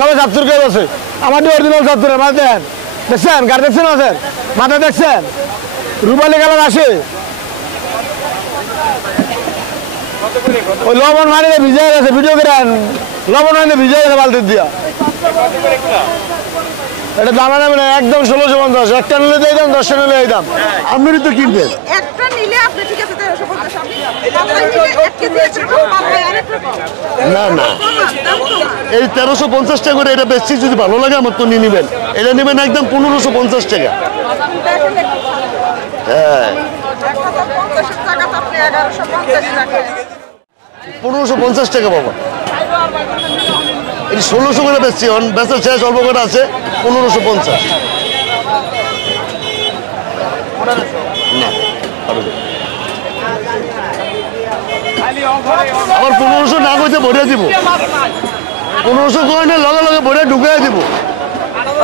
সবাই ৭০ কেজি আছে আমাদের অরিজিনাল ৭০ মাছ দেন দেখছেন গাড়ি দেখছেন আছে মাথা দেখছেন রুবালি কালার আসে ওই লবণ মারিলে ভিজে গেছে ভিডিও করেন লবণ মারিলে ভিজে গেছে বালতি দিয়া এটা দাম নেবেন একদম ১৬৫০ একটা নিলে দিয়ে দাম ১০টা নিলে এই দাম আপনি তো কিনবেন একটা নিলে আপনি ঠিক আছে ১৩৫০ না না এই ১৩৫০ টাকা করে এটা বেশি যদি ভালো লাগে আমার তো নিয়ে নেবেন এটা নেবেন একদম ১৫৫০ টাকা হ্যাঁ ১৫৫০ টাকা বাবা এই ১৬০০ করে বেশি বেচার শেষ অল্প করে আছে ১৫৫০ না আবার ১৫০০ না কইতে ভরিয়ে দিব ১৫০০ করে লগে লগে ভরিয়ে ঢুকিয়ে দিব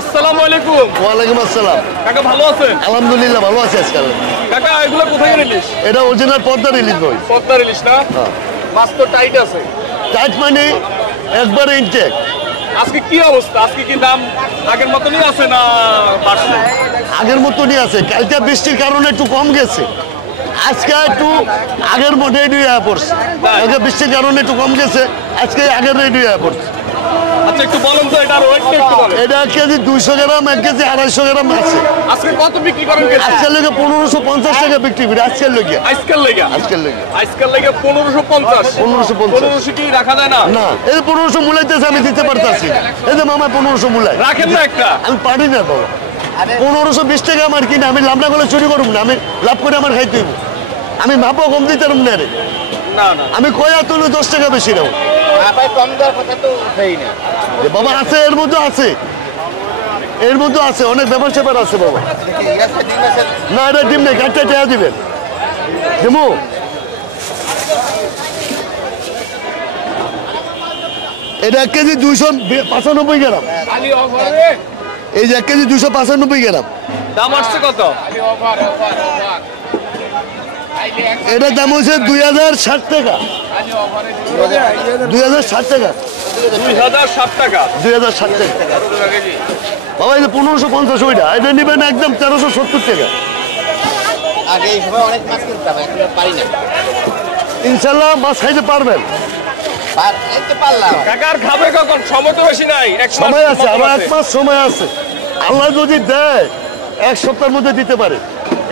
আসসালামু আলাইকুম ওয়ালাইকুম আসসালাম কাকা ভালো আছেন আলহামদুলিল্লাহ ভালো আছি আজকাল কাকা এগুলো কোথায় রিলিজ এটা অরিজিনাল পদ্মা রিলিজ বই পদ্মা রিলিজ না মাছ তো টাইট আছে টাইট মানে একবারে ইনটেক আজকে কি অবস্থা আজকে কি দাম আগের মতনই আছে না বাড়ছে আগের মতনই আছে কালকে বৃষ্টির কারণে একটু কম গেছে আজকে একটু আগের মতো রেডি হয়ে পড়ছে কালকে বৃষ্টির কারণে একটু কম গেছে আজকে আগের রেডি হয়ে পড়ছে আচ্ছা একটু বলুন তো এটার ওয়েটটা একটু বলেন এটা কেজি 200 গ্রাম 1 কেজি 250 গ্রাম আছে আজকে কত বিক্রি করেন কেজি আজকের লেগে ১৫৫০ টাকা বিক্রি করি আজকের লেগে আজকের লেগে 1550 1500 কি রাখা যায় না না এই 1500 মূলাইতেছে আমি দিতে পারতাছি এই যে মামা 1500 মূলাই রাখেন না একটা আমি পারি না বাবা 1520 টাকা আমার কিনা আমি লাভ না করলে চুরি করব না আমি লাভ করে আমার খাইতে হইব আমি মাপও কম দিতে পারব না রে না না আমি কয়া তুলে 10 টাকা বেশি নাও ভাই কম দেওয়ার কথা তো উঠেই না বাবা আছে এর মধ্যে আছে অনেক ব্যাপার স্যাপার আছে বাবা না এটা ডিম নেই কাটটা টাকা দিবেন দেবো এটা 1 কেজি 295 গ্রাম এই যে 1 কেজি 295 গ্রাম দাম আসছে কত এটার দাম হচ্ছে 2060 টাকা 2060 টাকা 2060 টাকা 2060 টাকা বাবা এই যে 1550 ওইটা এটা নেবেন একদম 1370 টাকা আগে এই সময় অনেক মাছ কিনতাম এখন পারি না ইনশাল্লাহ মাছ খাইতে পারবেন পারলাম কাকার খাবে কখন সময় তো বেশি নাই সময় আছে আবার 1 মাস সময় আছে আল্লাহ যদি দেয় 1 সপ্তাহের মধ্যে দিতে পারে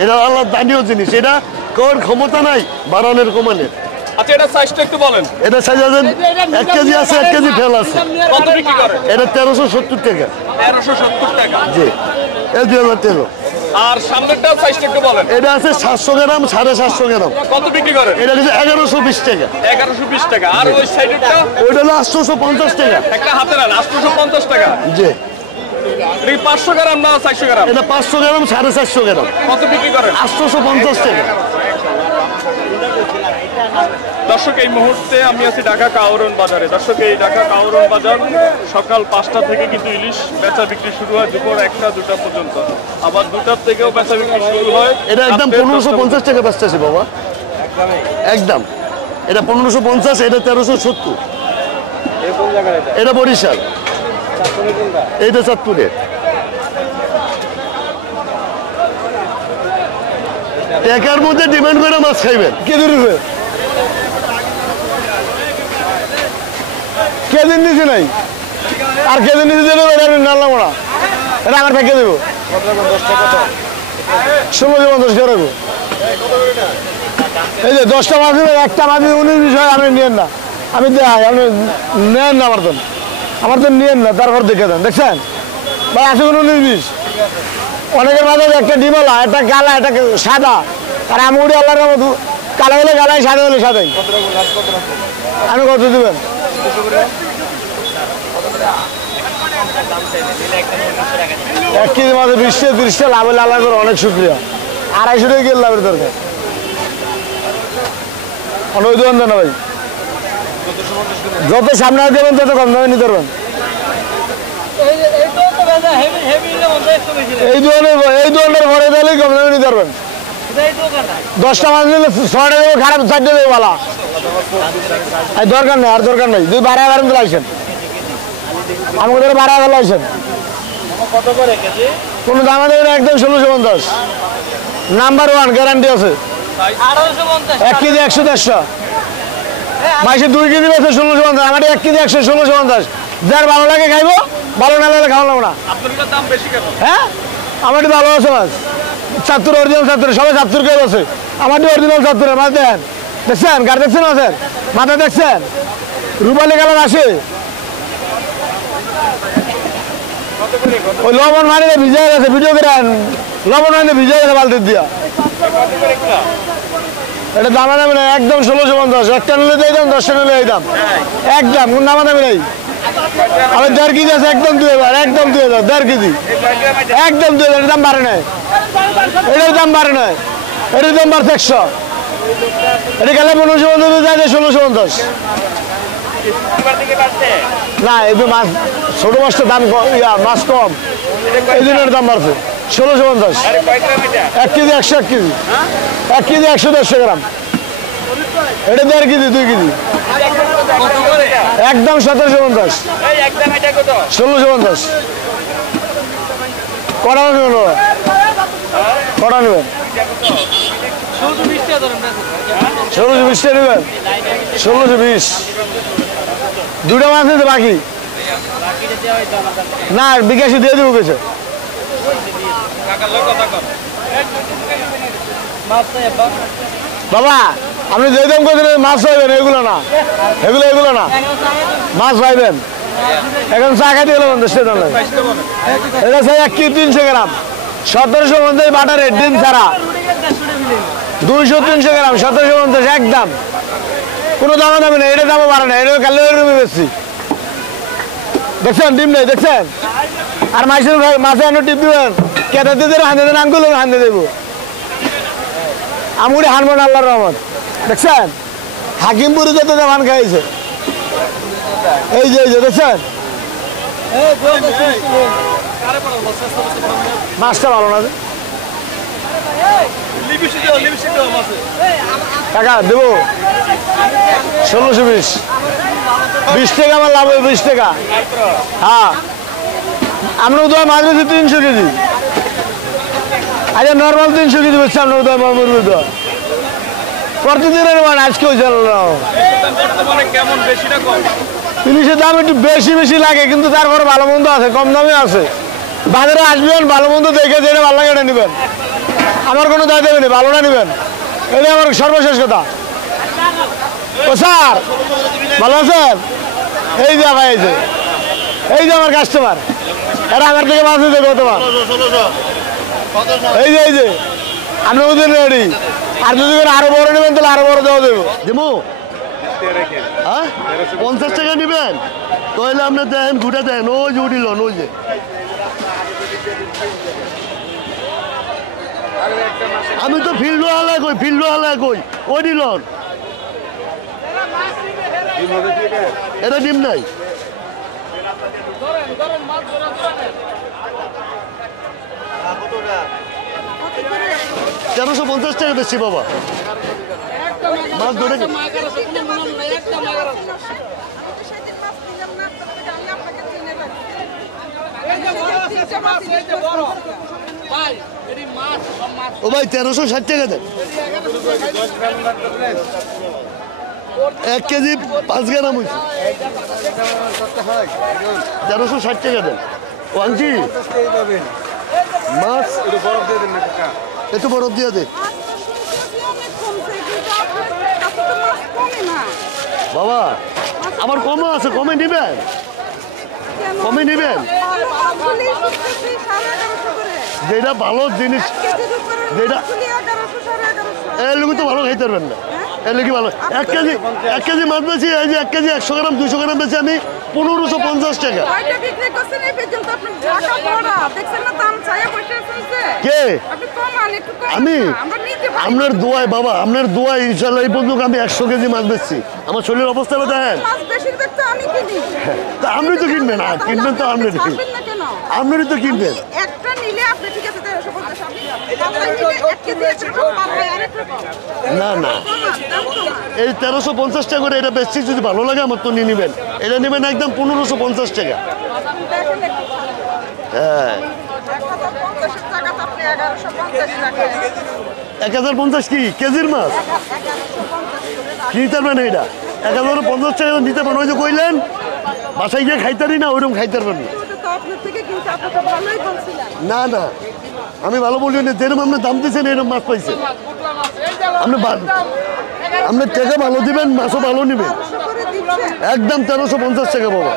এটা আল্লাহর দানীয় জিনিস এটা কোর ক্ষমতা নাই বাড়ানোর কমানোর আচ্ছা এটা সাইজটা একটু বলেন এটা সাইজ আছে 1 কেজি আছে 1 কেজি ফেল আছে কত বিক্রি করে এটা 1370 টাকা 1370 টাকা জি এই 2013 আর সামনেরটা সাইজটা একটু বলেন এটা আছে 700 গ্রাম 750 গ্রাম কত বিক্রি করে এটা হচ্ছে 1120 টাকা 1120 টাকা আর ওই সাইডেরটা ওইটা হলো 850 টাকা একটা হাতে নেন 850 টাকা জি এই 500 গ্রাম না 400 গ্রাম এটা 500 গ্রাম 450 গ্রাম কত বিক্রি করেন 850 টাকা দর্শক এই মুহূর্তে আমি আছি ঢাকা কাউরন বাজারে দর্শক এই ঢাকা কাউরন বাজার সকাল 5টা থেকে কিন্তু ইলিশ বেচা বিক্রি শুরু হয় দুপুর 1টা 2টা পর্যন্ত আবার 2টার থেকেও বেচা বিক্রি শুরু হয় এটা একদম 1550 টাকা বেচতেছি বাবা একদম এটা 1550 এটা 1370 এই কোন জায়গায় এটা বরিশাল চাঁদপুরে কোনটা এইটা চাঁদপুরে টাকার মধ্যে ডিমান্ড করে মাছ খাইবেন কেজি রুপে কেজি নিচে নাই আর কেজি নিচে দেবো এটা আমি নাড়লাম না এটা আমার ফেঁকে দেবো 1650 করে দেবো এই যে 10টা মাছ দিবে একটা মাছ 19 হয় আপনি নিয়েন না আমি দেখাই আপনি নেন না আমার তো নিয়েন না তারপর দেখে দেন দেখছেন ভাই আছে 19-20 অনেকের মাঝে একটা ডিমলা একটা কালা একটা সাদা আর আমি উড়ি আল্লাহর মতো কালো হলে কালাই সাদা হলে সাদাই আমি কত দেবেন 1 কেজি মাঝে 20-30 লাভ হলে আল্লাহ করে অনেক শুক্রিয়া 250 টাকা গেলে লাভের দরকার ওই দোকান দেন না ভাই যত সামনে দেবেন তত কম দামে নিতে পারবেন এই দোকানের ঘরে দিলেই কম দামে নিতে পারবেন 10টা মাছ নিলে 6টা দেবো খারাপ 4টা দেবো ভালো দরকার নেই আর দরকার নেই 2 12 তো লাইছেন আমাদের ভাড়া ভালো আছেন কত করে কেজি? কোনো দাম আছে না, একদম 1650 নাম্বার 1 গ্যারান্টি আছে 1850 1 কেজি 100 150 মাসে 2 কেজি বেছে 1650 আমার 1 কেজি 100 1650 যার ভালো লাগে খাইবো ভালো না লাগলে খাওয়া লাগবে না আপনার দাম বেশি কেন? হ্যাঁ আমার ভালো আছে মাছ 70 অরিজিনাল 70 সবাই 70 করে আছে আমার অরিজিনাল 70 মাছ দেন দেখছেন গাড়ি দেখছেন মাছের মাথা দেখছেন রুপালি কালার আসে ওই লবণ মারিলে ভিজে গেছে ভিডিও করে লবণ মারিলে ভিজে গেছে বালতির দিয়া এটা দাম দামি নেই একদম 1650 একটা নিলে দিয়ে দাম 10টা নিলে এই দাম একদম কোন দাম দামি নেই আমি 1.5 কেজি আছে একদম 2000 একদম 2000 1.5 কেজি একদম 2000 এর দাম বাড়ে নাই এটার দাম বাড়ে নাই এটার দাম বাড়ছে 100 এটা গেলে 1550 যায় 1650 না এই মাছ ছোট মাছটার দাম মাছ কম এই জন্য দাম বাড়ছে 1650 1 কেজি 100 1 কেজি 1 কেজি 110 গ্রাম এটা 1.5 কেজি 2 কেজি একদম 1750 1650 কটা নেবেন কটা নেবেন 1620 টাকা নেবেন 1620 দুটো মাছ আছে বাকি না বিকাশে দিয়ে দেবো কিছু বাবা আপনি যে দাম করছেন মাছ পাইবেন এগুলো না এগুলো না মাছ পাইবেন এখন চা খাইতে গেলে 50 টাকা দাম এটা স্যার 1 কেজি 300 গ্রাম 1750 বাটারে ডিম ছাড়া 200-300 গ্রাম 1750 একদম কোনো দাম দামি নেই এটা দামও বাড়ে না এটা কালে বেশি দেখছেন ডিম নেই দেখছেন আর মাছে আনো টিপ দিবেন কেটে দিয়ে হাতে দেন আঙ্গুল হাতে দেবো আমুড়ি হানবো না আল্লাহর রহমত দেখছেন হাকিমপুরে যত ধান খাইছে এই যে দেখছেন মাছটা ভালো না টাকা দেবো 1620 20 টাকা আমার লাভ 20 টাকা হ্যাঁ আমরা উদয় মাছ বেশি 300 কেজি আচ্ছা নর্মাল 300 কেজি বেশি আমরা উদয় মাছ মুরগি উদয় প্রতিদিনের মান আজকে ইলিশের দাম একটু বেশি লাগে কিন্তু তারপরে ভালো মন্দ আছে কম দামে আছে বাজারে আসবেন ভালো মন্দ দেখে যেটা ভালো লাগে এটা নেবেন আমার কোনো দায় দেবেন ভালো না নেবেন এটা আমার সর্বশেষ কথা ও স্যার ভালো আছেন এই যে ভাই এই যে আমার কাস্টমার এরা আমার থেকে মাছ দিতে কতবার এই যে আমি ওদের রেডি আর যদি আরো বড় নেবেন তাহলে আরো বড় দেওয়া দেবো দেবো হ্যাঁ 50 টাকা নেবেন তাহলে আপনি দেন ঘুরে দেন ওই যে উঠিল ওই যে আমি তো ফিল্ড হালা কই ওই দিল এটা ডিম নাই 1350 টাকা বেশি বাবা মাছ ধরে ও ভাই 1360 টাকা দেন 1 কেজি 5 গ্রাম হয়েছে 1360 টাকা দেন ওয়ানজি মাছ একটু বরফ দিয়ে দে বাবা আমার কমও আছে কমে নিবেন যেটা ভালো জিনিস যেটা এগুলো তো ভালো খাইতে পারবেন না এগুলো কি ভালো 1 কেজি মাছ বেশি এই যে 1 কেজি 100 গ্রাম 200 গ্রাম বেশি আমি 1550 টাকা কে আমি আপনার দোয়ায় বাবা আপনার দোয়ায় ইনশাল্লাহ এই পর্যন্ত আমি 100 কেজি মাছ বেচছি আমার শরীরের অবস্থা দেখেন তা আপনি তো কিনবেন না কিনবেন তো আপনারই তো কিনবেন না এই 1350 টাকা করে এটা বেশি যদি ভালো লাগে আমার তো নিয়ে নেবেন এটা নেবেন একদম 1550 টাকা দেখেন একটু ছাড়। হ্যাঁ 1050 এর টাকা তো আপনি 1150 রাখেন। 1050 কি কেজির মাছ 1150 করে রাখেন। নিতে পারবেন এটা 1050 টাকা নিতে পারবেন ওই যে কইলেন বাসায় গিয়ে খাইতারি না ওইরকম খাইতে পারবেন না ওটা তো আপনার থেকে কিনতে আপনি তো ভালোই বলছিলেন। না না আমি ভালো বলি না যেরকম আপনি দাম দিচ্ছেন এরকম মাছ পাইছেন আপনি আপনি টাকা ভালো দিবেন মাছও ভালো নেবেন 1200 করে দিচ্ছেন। একদম 1350 টাকা বাবা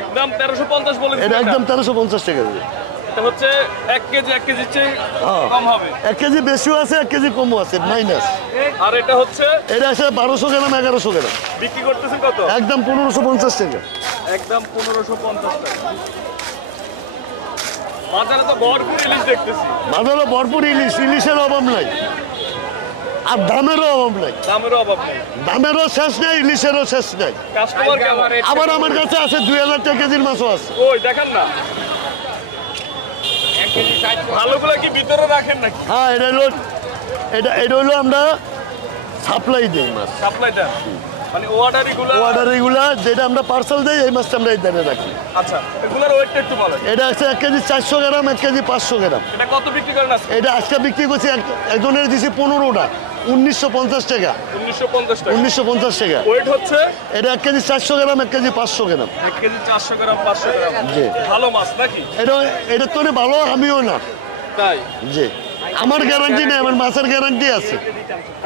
একদম 1350 বলে এটা একদম 1350 টাকা দেবে এটা হচ্ছে 1 কেজি 1 কেজির চেয়ে হ্যাঁ। কম হবে। 1 কেজি বেশিও আছে 1 কেজি কমও আছে মাইনাস আর এটা হচ্ছে এটা আছে 1200 গ্রাম 1100 গ্রাম বিক্রি করতেছেন কত? একদম 1550 টাকা একদম 1550 টাকা। বাজারে তো ভরপুর ইলিশ দেখতেছি, বাজারে ভরপুর ইলিশ ইলিশের অভাব নাই আর দামেরও অভাব নাই দামেরও অভাব নেই, দামেরও শেষ নাই ইলিশেরও শেষ নাই কাস্টমার কেমন? আবার আমার কাছে আছে 2000 টাকা কেজির মাছও আছে ওই দেখেন না, ভালোগুলো কি ভিতরে রাখেন নাকি? হ্যাঁ এটা হলো আমরা সাপ্লাই দিই মাছ সাপ্লাই দেন মানে অর্ডারিগুলো? অর্ডার এগুলা যেটা আমরা পার্সেল দিই এই মাছটা আমরা এই দানে রাখি আচ্ছা, এগুলোর ওয়েটটা একটু বলেন। এটা আছে 1 কেজি 400 গ্রাম 1 কেজি 500 গ্রাম এটা কত বিক্রি করেন আজকে? এটা আজকে বিক্রি করছি একজনের দিছি 15টা 1950 টাকা 1950 টাকা। 1950 টাকা ওয়েট হচ্ছে এটা 1 কেজি 400 গ্রাম 1 কেজি 500 গ্রাম 1 কেজি 400 গ্রাম 500 গ্রাম। জি। ভালো মাছ নাকি? এটা তো ভালো আমিও না তাই? জি আমার গ্যারান্টি নেই আমার মাছের গ্যারান্টি আছে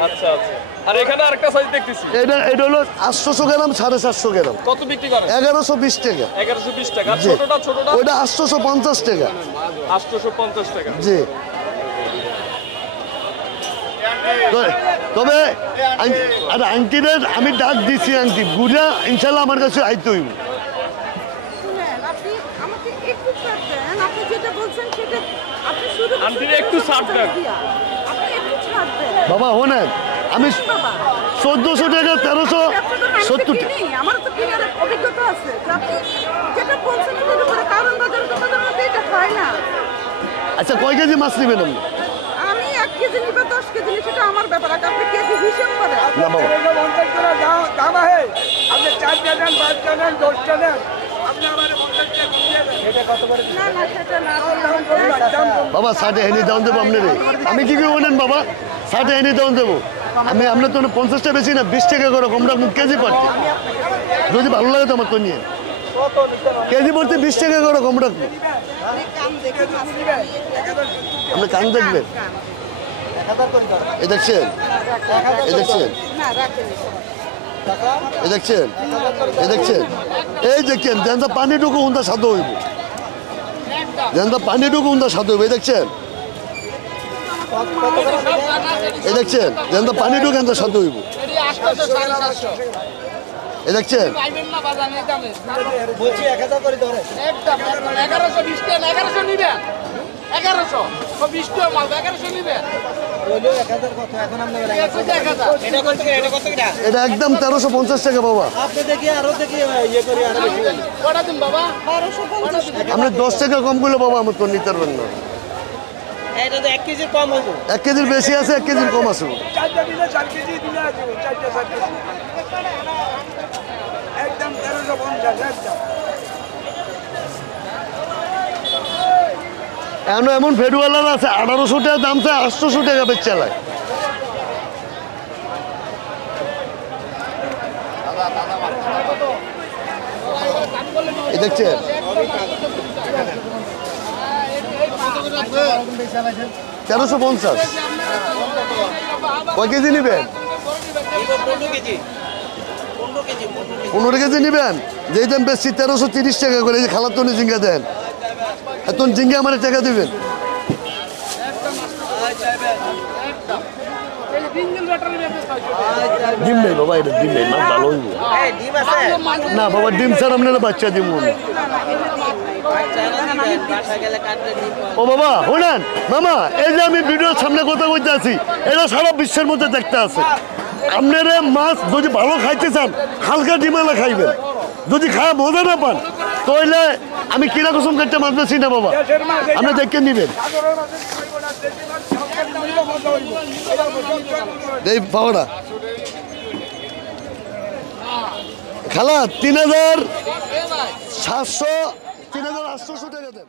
আচ্ছা আচ্ছা। আর এখানে আরেকটা সাইজ দেখতেছি, এটা হলো 800 গ্রাম 750 গ্রাম কত বিক্রি করেন? 1120 টাকা 1120 টাকা। আর জি। ছোটটা ওইটা 850 টাকা 850 টাকা। জি তবে আংটিদের আমি ডাক দিছি আংটি বুঝা ইনশাল্লাহ আমার কাছে আইতে হইব শুনেন, আপনি আমাকে একটু ছাড় দেন। আপনি যেটা বলছেন সেটা আপনি শুধু আন্টিরে একটু ছাড় দেন। আপনি একটু ছাড় দেন। বাবা হোনেন আমি বাবা 1400 টাকা 1370 টাকা আমার তো কেনার অভিজ্ঞতা আছে। যে আপনি যেটা বলছেন এটার উপরে কারণ বাজার তো বাজার মধ্যে এটা খায় না। আচ্ছা কয় কেজি মাছ নেবেন আপনি আমি 1 কেজি নিবে 10 কেজি নিবে সেটা আমার ব্যাপার। আর আপনি কেজি হিসাব করেন। না বাবা দাম আছে আপনি 4টা নেন 5টা নেন 10টা নেন আপনি আমার 50 টাকা কম দিয়ে দেন এটা কত করে না না সেটা না। দাম কম বাবা 60 এনে দাম দেবো আপনার আমি কি বলেন বাবা 60 এনে দাম দেবো আমি আপনার তো 50টা বেশি না 20 টাকা করে কম রাখবো কেজি পাচ্ছি যদি ভালো লাগে তো আমার তো নিয়ে কেজি পড়তে 20 টাকা করে কম রাখবো আপনি কাম দেখে মাছ আপনি কান দেখবেন এ দেখছেন এ দেখছেন না রাখেন। এ দেখছেন এ দেখছেন এই দেখছেন যেন পানিটুকু উন্দা সাধু হইব যেন পানিটুকু উন্দা সাধু হইব এই দেখছেন এই দেখছেন যেন পানিটুকু এত সাধু হইব এ দেখছেন বলছি 1000 করে ধরে একদম 1120 টাকা 1100 নিবেন 1120 টাকা মাল 1100 নিবেন হইলো 1000 কত এখন আমরা এটা কত টাকা এটা একদম 1350 টাকা বাবা আপনি দেখি আরো দেখি ইয়ে করি আরো বেশি কটা দিন বাবা 1250 টাকা। আপনি 10 টাকা কম করলে বাবা আমার তো নিতে পারবেন না এটা তো 1 কেজি কম হইলো 1 কেজির বেশি আছে 1 কেজির কম আছে 4টা দিলে 4 কেজি দিলে আছে 4টা 4 কেজি একদম 1350 একদম এমন ফেডুয়ালার আছে 1800 টাকা দাম চায় 800 টাকা বেচ চালায় এই দেখছেন 1350 কয় কেজি নিবেন 15 কেজি নিবেন যেই দাম বেশি 1330 টাকা করে এই যে খালাতনি জিঙ্গা দেন এত জিঙ্গা আমার টাকা দিবেন ডিম নেই বাবা এটা ডিম নেই মাছ ভালো হইব ডিম আছে না বাবা ডিম ছাড়া আপনারা বাচ্চা দিব বাসা গেলে কাটলে ডিম ও বাবা শোনেন মামা এই যে আমি ভিডিওর সামনে কথা বলতে আছি এটা সারা বিশ্বের মধ্যে দেখতে আছে আপনারা মাছ যদি ভালো খাইতে চান হালকা ডিমালা খাইবেন যদি খাওয়া মজা না পান তাহলে আমি কিনা কুসুম কাটতে মাছ বেশি না বাবা আপনি দেখে নিবেন সাগরের মাছের খাইবো না দেশি মাছ সরকারি মূল্য মজা হইব এটা এই পাওয়াটা খালা 3700 3800 টাকা দেন।